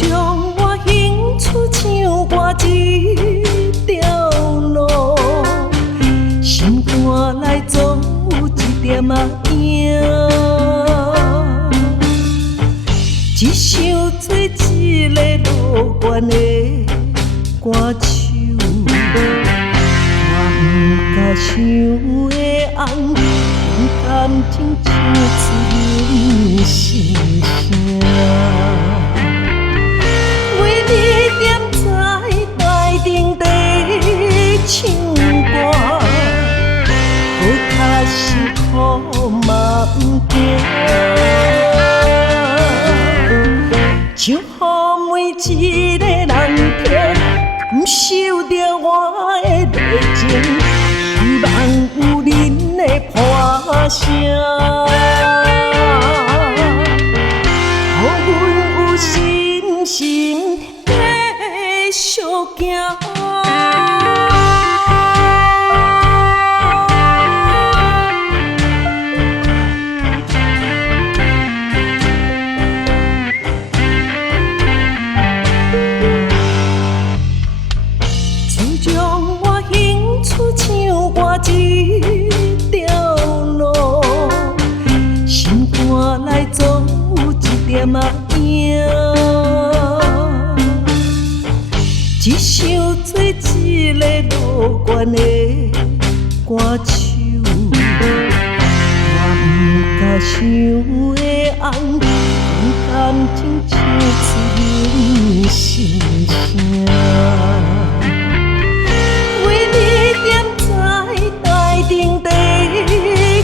将我兴趣唱歌一条路，心肝内总有一点仔影。一首做一个路远的歌手，我不敢想的红，用感情唱出人心声。为你踮在台顶底唱歌，搁较辛苦嘛不惊。唱予每一个人听，不受着我的热情，希望有恁的歌声，予阮有信心继续行。将我兴趣唱歌一条路，心肝内总有一点仔影。一首做一个路远的歌手，我不敢想的红，用感情唱出人心声。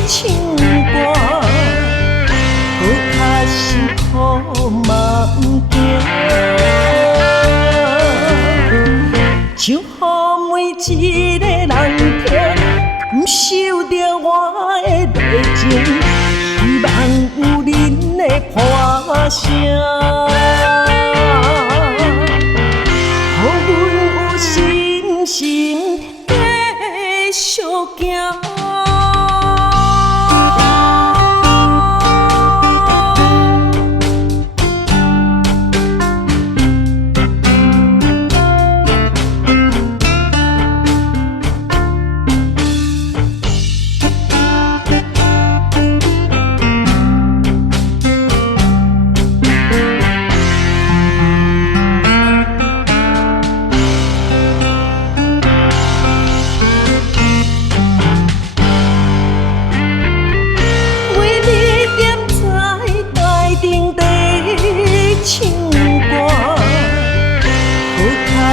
唱歌，搁较辛苦嘛不惊。唱予每一个人听，不受着我的热情，希望有恁的歌声，予阮有信心继续行。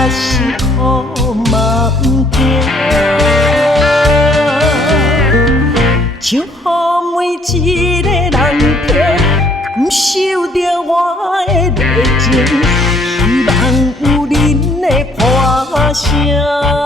辛苦嘛不惊，唱予每一个人听，不受着我的热情，希望有恁的歌声。